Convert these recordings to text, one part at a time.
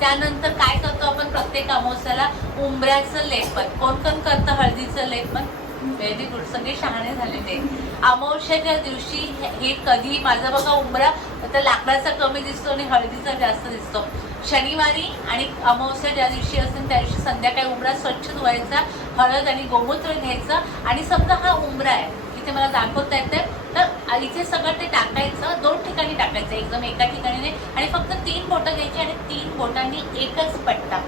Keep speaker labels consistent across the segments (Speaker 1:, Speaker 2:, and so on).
Speaker 1: त्यानंतर काय करतो आपण प्रत्येक अमावस्याला? उंबऱ्याचं लेपन. कोण कोण करतं हळदीचं लेपन? व्हेरी गुड सगळे शहाणे झालेले. अमावस्याच्या दिवशी हे- हे कधी माझा बघा उंबरा तर लाकडाचा कमी दिसतो आणि हळदीचा जास्त दिसतो. शनिवारी आणि अमावस्या ज्या दिवशी असेल त्या दिवशी संध्याकाळी उंबरा स्वच्छ धुवायचा हळद आणि गोमूत्र घ्यायचं. आणि समजा हा उंबरा आहे ते मला दाखवता येते तर इथे सगळं ते टाकायचं दोन ठिकाणी टाकायचं एकदम एका ठिकाणी नाही आणि फक्त तीन बोटं घ्यायची आणि तीन बोटांनी एकच पट्टा.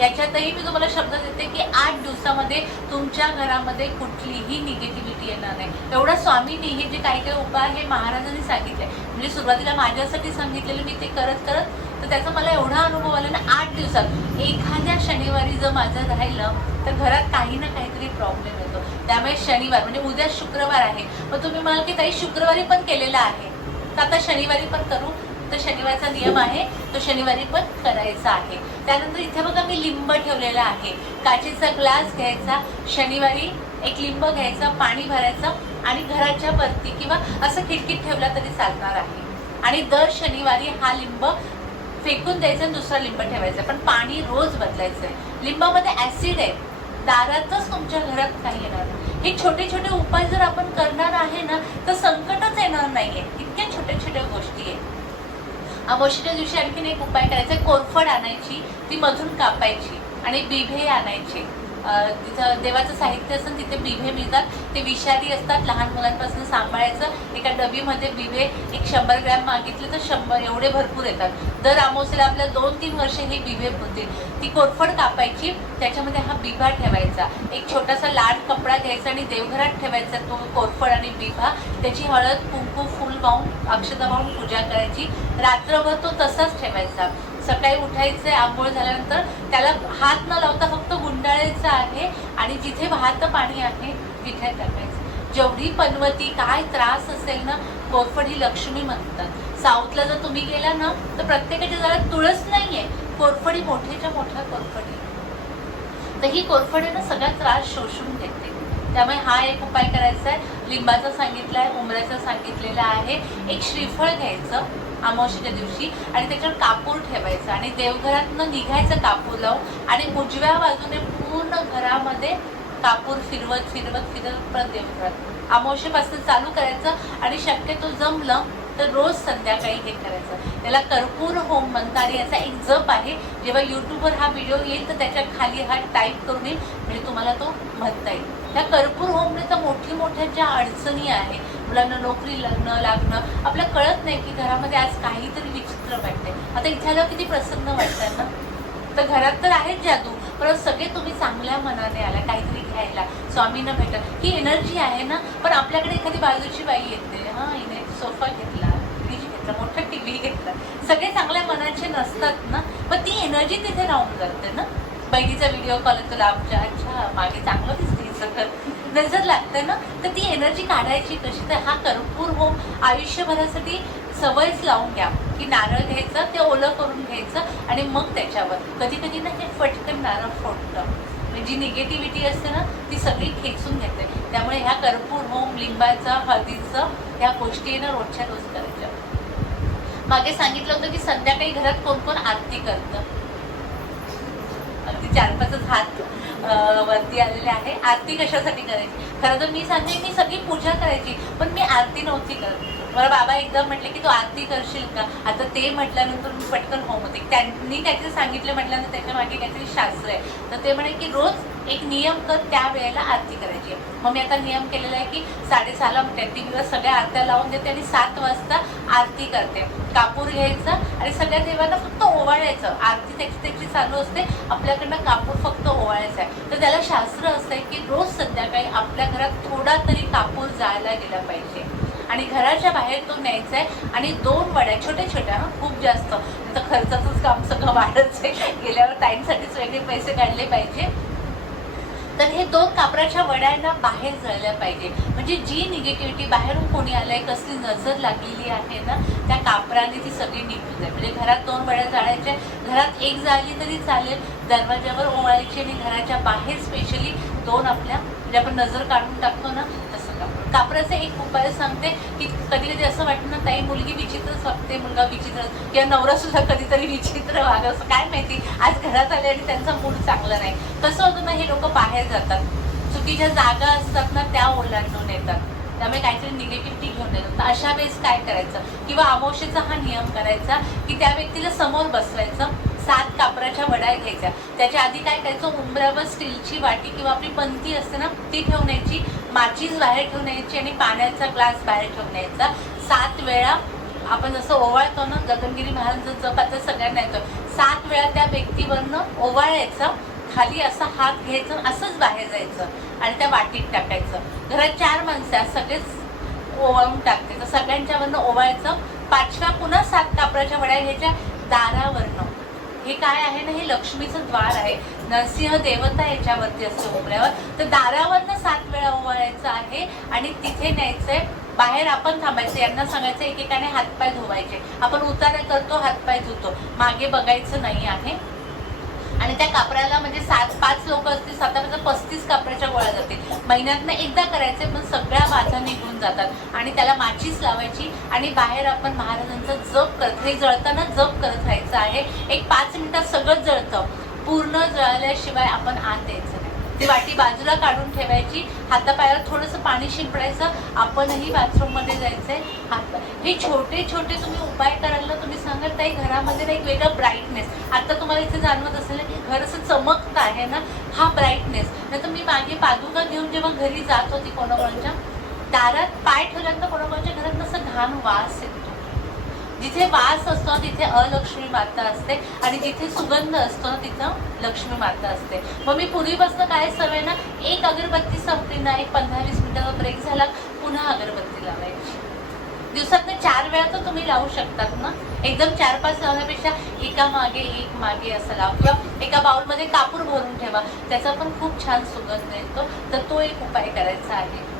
Speaker 1: याच्यातही मी तुम्हाला शब्द देते की आठ दिवसामध्ये तुमच्या घरामध्ये कुठलीही निगेटिव्हिटी येणार नाही. एवढा स्वामींनी हे जे काही काही उपाय हे महाराजांनी सांगितले. म्हणजे सुरुवातीला माझ्यासाठी सांगितलेलं मी ते करत करत तर त्याचा मला एवढा अनुभव आला ना आठ दिवसात. एखाद्या शनिवारी जर माझं राहिलं तर घरात काही ना काहीतरी प्रॉब्लेम येतो. त्यामुळे शनिवार म्हणजे उद्या शुक्रवार आहे. मग तुम्ही म्हणाल की ताई शुक्रवारी पण केलेला आहे. तर आता शनिवारी पण करू. तर शनिवारचा नियम आहे तो शनिवारी पण करायचा आहे. त्यानंतर इथे बघा मी लिंब ठेवलेला आहे. काचेचा ग्लास घ्यायचा शनिवारी एक लिंब घ्यायचा पाणी भरायचं आणि घराच्या वरती किंवा असं खिडकीत ठेवला तरी चालणार आहे. आणि दर शनिवारी हा लिंब फेकून द्यायचं आणि दुसरा लिंब ठेवायचा. पण पाणी रोज बदलायचं आहे लिंबामध्ये ऍसिड आहे. दारातच तुमच्या घरात काही येणार. हे छोटे छोटे उपाय जर आपण करणार आहे ना तर संकटच येणार नाहीये. इतक्या छोट्या छोट्या गोष्टी आहेत. अमावस्येच्या दिवशी आणखीन एक उपाय करायचा कोरफड आणायची ती मधून कापायची आणि बिभे आणायचे. तिथं देवाचं साहित्य असेल तिथे बिभे मिळतात. ते विषारी असतात लहान मुलांपासून सांभाळायचं. एका डबीमध्ये बिभे एक शंभर ग्रॅम मागितले तर शंभर एवढे भरपूर येतात. दर आमोसेला आपल्या दोन तीन वर्ष हे बिभे होतील. ती कोरफड कापायची त्याच्यामध्ये हा बिभा ठेवायचा. एक छोटासा लाल कपडा घ्यायचा आणि देवघरात ठेवायचा तो कोरफड आणि बिभा. त्याची हळद कुंकू फुल वाहून अक्षता वाहून पूजा करायची. रात्रभर तो तसाच ठेवायचा. सकाळी उठायचं आंघोळ झाल्यानंतर त्याला हात न लावता फक्त गुंडाळे गुंडाळायचं आहे आणि जिथे वाहतं पाणी आहे तिथे टाकायचं. जेवढी पनवती काय त्रास असेल ना कोरफड ही लक्ष्मी म्हणतात. साऊथला जर तुम्ही गेला ना तर प्रत्येकाच्या घरात तुळस नाहीये. कोरफडी मोठ्याच्या मोठ्या कोरफडी तर ही कोरफड ना सगळा त्रास शोषून घेते. त्यामुळे हा एक उपाय करायचा आहे. लिंबाचा सांगितला आहे उमऱ्याचा सांगितलेला आहे. एक श्रीफळ घ्यायचं. अमावशीच्या दिवशी आणि त्याच्यावर कापूर ठेवायचं आणि देवघरातनं निघायचं कापूर लावून आणि उजव्या बाजूने पूर्ण घरामध्ये कापूर फिरवत फिरवत फिरवत परत देवघरात. अमावशीपासून चालू करायचं आणि शक्यतो जमलं तर रोज संध्याकाळी हे करायचं. त्याला कर्पूर होम म्हणतात आणि याचा एक जप आहे. जेव्हा यूट्यूबवर हा व्हिडिओ येईल तर त्याच्याखाली हा टाईप करून येईल. म्हणजे तुम्हाला तो म्हणता येईल. ह्या कर्पूर होमने तर मोठी मोठ्या ज्या अडचणी आहे मुलांना नोकरी लग्न लागणं आपल्याला कळत नाही की घरामध्ये आज काहीतरी विचित्र वाटते आता इथे आलं किती प्रसन्न वाटतात ना? तर घरात तर आहेच जादू परत सगळे तुम्ही चांगल्या मनाने आला काहीतरी घ्यायला स्वामींना भेटत ही एनर्जी आहे ना? पण आपल्याकडे एखादी बाजूची बाई येते हा हिने सोफा घेतला फ्रीज घेतला मोठा टीव्ही घेतला. सगळे चांगल्या मनाचे नसतात ना? पण ती एनर्जी तिथे राहून जाते ना? बहिणीचा व्हिडिओ कॉल तुला आमच्या अच्छा मागे चांगलं दिसते हिचं नजर लागते ना तर ती एनर्जी काढायची कशी? तर हा कर्पूर होम आयुष्यभरासाठी सवयच लावून घ्या. की नारळ घ्यायचं ते ओलं करून घ्यायचं आणि मग त्याच्यावर. कधी कधी ना हे फटकन नारळ फोडतं. म्हणजे जी निगेटिव्हिटी असते ना ती सगळी खेचून घेते. त्यामुळे ह्या कर्पूर होम लिंबाचं हळदीचं ह्या गोष्टी ना रोजच्या रोज करायच्या. मागे सांगितलं होतं की संध्याकाळी घरात कोण कोण आरती करतं. अगदी चार पाचच हात. वरती आलेले आहे. आरती कशासाठी करायची? खरं तर मी सांगते मी सगळी पूजा करायची पण मी आरती नव्हती करत. मला बाबा एकदा म्हटले की तू आरती करशील का? आता ते म्हटल्यानंतर मी पटकन होम होते. त्यांनी काहीतरी सांगितलं म्हटल्यानंतर त्याच्यामागे काहीतरी शास्त्र आहे. तर ते म्हणे की रोज एक नियम कर त्या वेळेला आरती करायची आहे. मग मी आता नियम केलेला आहे की साडेसहाला तीन दिवस सगळ्या आरत्या लावून देते आणि सात वाजता आरती करते. कापूर घ्यायचं आणि सगळ्या देवांना फक्त ओवाळायचं. आरती त्याची त्याची चालू असते. आपल्याकडनं कापूर फक्त ओवाळायचा आहे. तर त्याला शास्त्र असतं आहे की रोज संध्याकाळी आपल्या घरात थोडा तरी कापूर जायला गेला पाहिजे. आणि घराच्या बाहेर तो न्यायचा आहे आणि दोन वड्या छोट्या छोट्या ना खूप जास्त. म्हणजे तर खर्चाचंच काम सगळं वाढत आहे गेल्यावर टाईमसाठीच वेगळे पैसे काढले पाहिजे. तर हे दोन कापराच्या वड्यांना बाहेर जळल्या पाहिजे. म्हणजे जी निगेटिव्हिटी बाहेरून कोणी आलंय कसली नजर लागलेली आहे ना त्या कापराने ती सगळी निघून जाईल. म्हणजे घरात दोन वड्या जाळायच्या घरात एक जाळली तरी चालेल. दरवाज्यावर ओवाळायची आणि घराच्या बाहेर स्पेशली दोन आपल्या म्हणजे आपण नजर काढून टाकतो ना तसं कापड. कापराचा एक उपाय सांगते की कधी कधी असं वाटतं ना ताई मुलगी विचित्रच वागते मुलगा विचित्र किंवा नवरा सुद्धा कधीतरी विचित्र वाग असं काय माहिती? आज घरात आले आणि त्यांचा मूड चांगला नाही. कसं होतं ना हे लोक बाहेर जातात. चुकीच्या जागा असतात ना त्या ओलांडून येतात. त्यामुळे काहीतरी निगेटिव्हिटी घेऊन येतात. तर अशा वेळेस काय करायचं? किंवा आमोशेचा हा नियम करायचा की त्या व्यक्तीला समोर बसवायचं. सात कापराच्या वड्या घ्यायच्या. त्याच्या आधी काय करायचं? उंबऱ्यावर स्टीलची वाटी किंवा आपली पंथी असते ना ती ठेवण्याची यायची. माचीस बाहेर ठेवून आणि पाण्याचा ग्लास बाहेर ठेवून सात वेळा आपण जसं ओवाळतो ना गगनगिरी महाराजांचं जप आता सगळ्यांना येतो. सात वेळा त्या व्यक्तीवरनं ओवाळायचं. खाली असा हात घ्यायचं असंच बाहेर जायचं आणि त्या वाटीत टाकायचं. घरात चार माणसं सगळेच ओवाळून टाकते तर सगळ्यांच्यावरनं ओवाळायचं. पाचव्या पुन्हा सात कापडाच्या वड्या घ्यायच्या. दारावरनं. हे काय आहे ना हे लक्ष्मीचं द्वार आहे. नरसिंह देवता याच्यावरती असते उमऱ्यावर तर दारावरनं सात वेळा ओवाळायचं आहे आणि तिथे न्यायचंय. बाहेर आपण थांबायचं. यांना सांगायचं एकेकाने हातपाय धुवायचे. आपण उतारा करतो हातपाय धुतो. मागे बघायचं नाही आहे. आणि त्या कापडाला म्हणजे सात पाच लोक असतील सातापर्यंत पस्तीस कापडाच्या गोळ्या जातील. महिन्यातनं एकदा करायचे पण सगळ्या बाधा निघून जातात. आणि त्याला माचीस लावायची आणि बाहेर आपण महाराजांचा जप करत हे जळताना जप करत राहायचं आहे. एक पाच मिनिटात सगळं जळतं. पूर्ण जळल्याशिवाय आपण आत द्यायचं ती वाटी बाजूला काढून ठेवायची. हातापायावर थोडंसं पाणी शिंपडायचं. आपणही बाथरूममध्ये जायचंय. हात हे छोटे छोटे तुम्ही उपाय करायला तुम्ही सांगाल ताई घरामध्ये ना एक वेगळा ब्राईटनेस आता तुम्हाला इथे जाणवत असेल ना की घर असं चमकतं आहे ना हा ब्राईटनेस नाही तर मी मागे पादुका घेऊन जेव्हा घरी जात होती कोणाकोणाच्या दारात पाय ठेवल्यानंतर कोणाकोणाच्या घरात असं घाण वास येतो. जिथे वास असतो तिथे अलक्ष्मी माता असते आणि जिथे सुगंध असतो ना तिथं लक्ष्मी माता असते. मग मी पूर्वीपासून काय सवय ना एक अगरबत्ती संपली ना एक पंधरा वीस मिनिटाचा ब्रेक झाला पुन्हा अगरबत्ती लावायची. दिवसात चार वेळा तर तुम्ही लावू शकतात ना? एकदम चार पाच लावण्यापेक्षा एका मागे एक मागे असं लाव. किंवा एका बाउलमध्ये कापूर भरून ठेवा. त्याचा पण खूप छान सुगंध येतो. तर तो एक उपाय करायचा आहे.